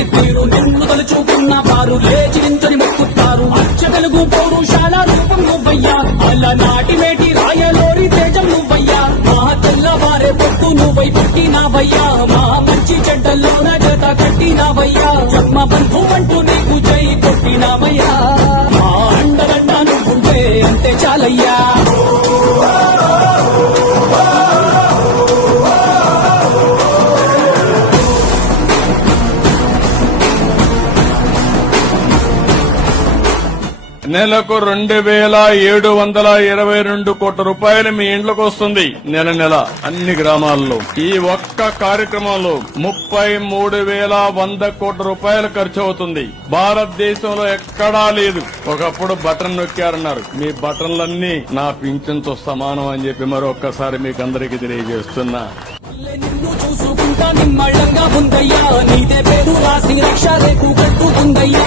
పుట్టి తీరు నిన్ను తలుచుకున్న వారు లేచి నించని మొక్కుతారు. అచ్చ తెలుగు పౌరుషాల రూపం నువ్వయ్యా, అలనాటి మేటి రాయలోరి తేజం నువ్వయ్యా. మా తెల్లవారే పొత్తు నువ్వై పుట్టినావయ్యా, మా మంచి చెడ్డల్లోన జత కట్టినావయ్యా. జన్మ బంధు అంటూ నీకు జై కొట్టినావయ్యా, మా అండదండ నువ్వుంటే అంతే చాలయ్యా. నెలకు 2,722 కోట్ల రూపాయలు మీ ఇంట్లోకి వస్తుంది నెల అన్ని గ్రామాల్లో. ఈ ఒక్క కార్యక్రమంలో 33,100 కోట్ల రూపాయలు ఖర్చు అవుతుంది. భారతదేశంలో ఎక్కడా లేదు. ఒకప్పుడు బటన్ నొక్కారన్నారు, మీ బటన్లన్నీ నా పింఛన్తో సమానం అని చెప్పి మరొక్కసారి మీకు అందరికీ తెలియజేస్తున్నా. నిన్ను చూసుకుంటా నిమ్మళ్ళంగా ఉందయ్యా, నీదే పేరు రాసి రక్ష రేపు కట్టుకుందయ్యా.